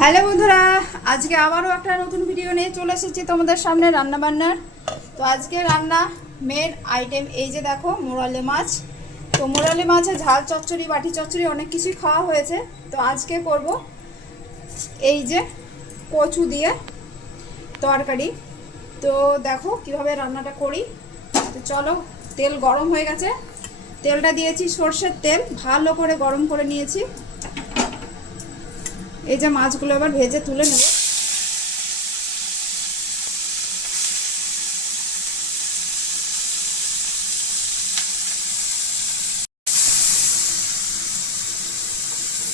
Hello বন্ধুরা, আজকে আবারও একটা নতুন ভিডিও নিয়ে চলে এসেছি তোমাদের সামনে রান্না বান্নার। তো আজকে রান্না মেন আইটেম এই যে দেখো মোরালে মাছ। তো মোরালে মাছের ঝাল চচ্চড়ি, বাটি চচ্চড়ি অনেক কিছুই খাওয়া হয়েছে। তো আজকে করব এই যে কচু দিয়ে তরকারি। তো দেখো কিভাবে রান্নাটা করি। তো চলো, তেল গরম হয়ে গেছে, তেলটা দিয়েছি সর্ষের তেল, ভালো করে গরম করে নিয়েছি। এই যে মাছগুলো এবার ভেজে তুলে নেব।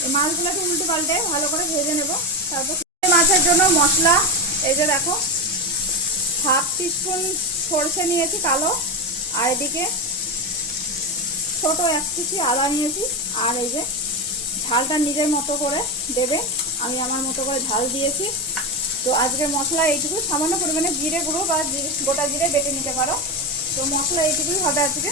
এই মাছগুলোকে উল্টে পাল্টে ভালো করে ভেজে নেব। তারপর মাছের জন্য মশলা এই যে দেখো, হাফ টিস্পুন সরষে নিয়েছি কালো, আর এদিকে ছোট এক কুচি আদা নিয়েছি। আর এই যে ঝালটা নিজের মতো করে দেবে, আমি আমার মতো করে ঝাল দিয়েছি। তো আজকে মশলা এইটুকু, সামান্য পরিমাণে জিরে গুঁড়ো বা গোটা জিরে বেটে নিতে পারো। তো মশলা এইটুকুই হবে আজকে।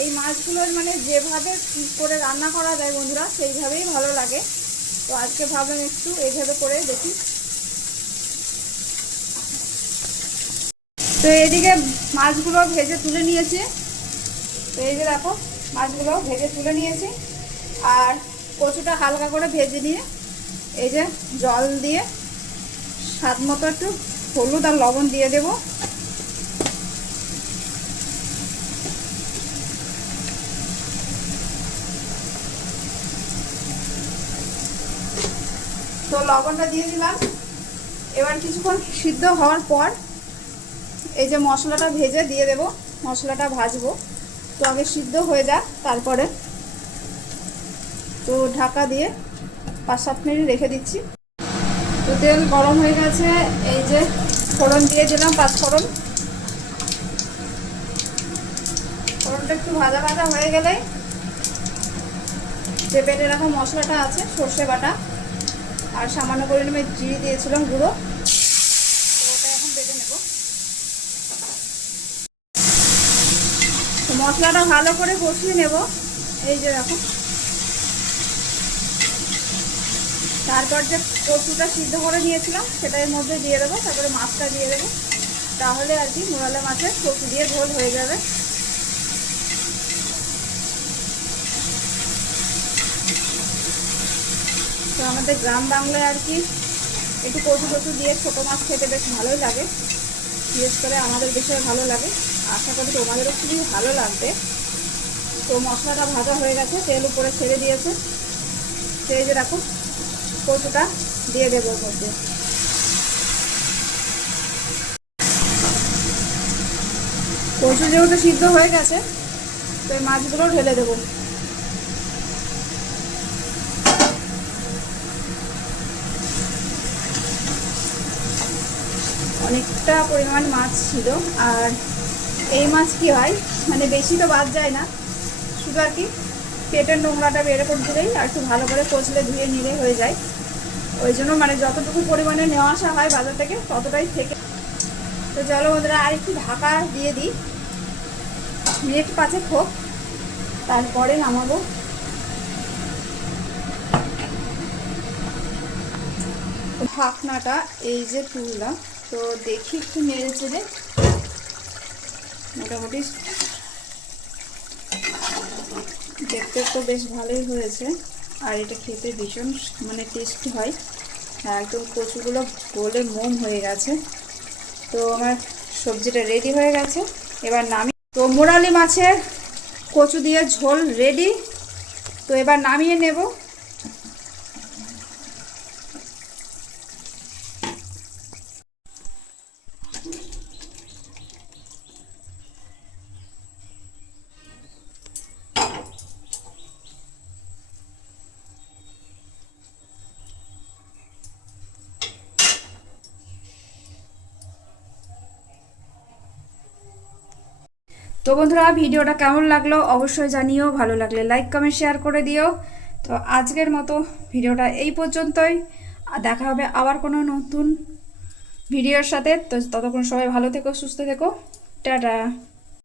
এই মাছগুলোর মানে যেভাবে করে রান্না করা যায় বন্ধুরা, সেইভাবেই ভালো লাগে। তো আজকে ভাবলাম একটু এইভাবে করে দেখি। তো এদিকে মাছগুলো ভেজে তুলে নিয়েছি। তো এই যে দেখো মাছগুলো ভেজে তুলে নিয়েছি। আর কচুটা হালকা করে ভেজে নিয়ে এই যে জল দিয়ে স্বাদ মতো একটু হলুদ আর লবণ দিয়ে দেব। তো লবণটা দিয়ে দিলাম। এবার কিছুক্ষণ সিদ্ধ হওয়ার পর এই যে মশলাটা ভেজে দিয়ে দেব, মশলাটা ভাজবো। তো আগে সিদ্ধ হয়ে যাক, তারপরে তো ঢাকা দিয়ে 5-7 মিনিট রেখে দিচ্ছি। তো তেল গরম হয়ে গেছে, এই যে ফোড়ন দিয়ে দিলাম, 5 ফোড়ন। ফোড়নটা একটু ভাজা ভাজা হয়ে গেলে যে বেটে রাখা মশলাটা আছে সর্ষে বাটা আর সামান্য পরিমাণে জিরে দিয়েছিলাম গুঁড়ো, ওটা এখন বেটে নেব। তো মশলাটা ভালো করে কষিয়ে নেব। এই যে দেখো, তারপর যে কচুটা সিদ্ধ করে নিয়েছিলাম সেটা এর মধ্যে দিয়ে দেবো, তারপরে মাছটা দিয়ে দেবো। তাহলে আর কি মোরালে মাছের কচু দিয়ে ঝোল হয়ে যাবে। তো আমাদের গ্রাম বাংলায় আর কি একটু কচু কচু দিয়ে ছোটো মাছ খেতে বেশ ভালোই লাগে, বিশেষ করে আমাদের বেশি ভালো লাগে। আশা করি তোমাদেরও খুবই ভালো লাগবে। তো মশলাটা ভাজা হয়ে গেছে, তেল উপরে ছেড়ে দিয়েছে। সেই যে দেখো কচুটা দিয়ে দেবো ওর মধ্যে। কচু যেহেতু সিদ্ধ হয়ে গেছে, তো এই মাছগুলো ঢেলে দেবো। অনেকটা পরিমাণ মাছ ছিল। আর এই মাছ কি হয়, মানে বেশি তো বাদ যায় না, শুধু আর কি পেটের নোংরাটা বের করে দিলেই আর একটু ভালো করে কচলে ধুয়ে নিলে হয়ে যায়। ওই জন্য মানে যতটুকু পরিমাণে নেওয়া আসা হয় বাজার থেকে ততটাই থেকে। তো চলো বন্ধুরা, আর একটু ঢাকা দিয়ে দিই, মিনিট 5 হোক, তারপরে নামাবো। ঢাকনাটা এই যে তুললাম, তো দেখি একটু নেড়ে চেড়ে, মোটামুটি দেখতে তো বেশ ভালোই হয়েছে। আর এটা খেতে ভীষণ মানে টেস্টি হয়। একদম কচুগুলো গলে মোম হয়ে গেছে। তো আমার সবজিটা রেডি হয়ে গেছে, এবার নামিয়ে। তো মোরালি মাছের কচু দিয়ে ঝোল রেডি। তো এবার নামিয়ে নেব। তো বন্ধুরা, ভিডিওটা কেমন লাগলো অবশ্যই জানিও, ভালো লাগলে লাইক কমেন্ট শেয়ার করে দিও। তো আজকের মতো ভিডিওটা এই পর্যন্তই, দেখা হবে আবার কোনো নতুন ভিডিওর সাথে। তো ততক্ষণ সবাই ভালো থেকো, সুস্থ থেকো, টাটা।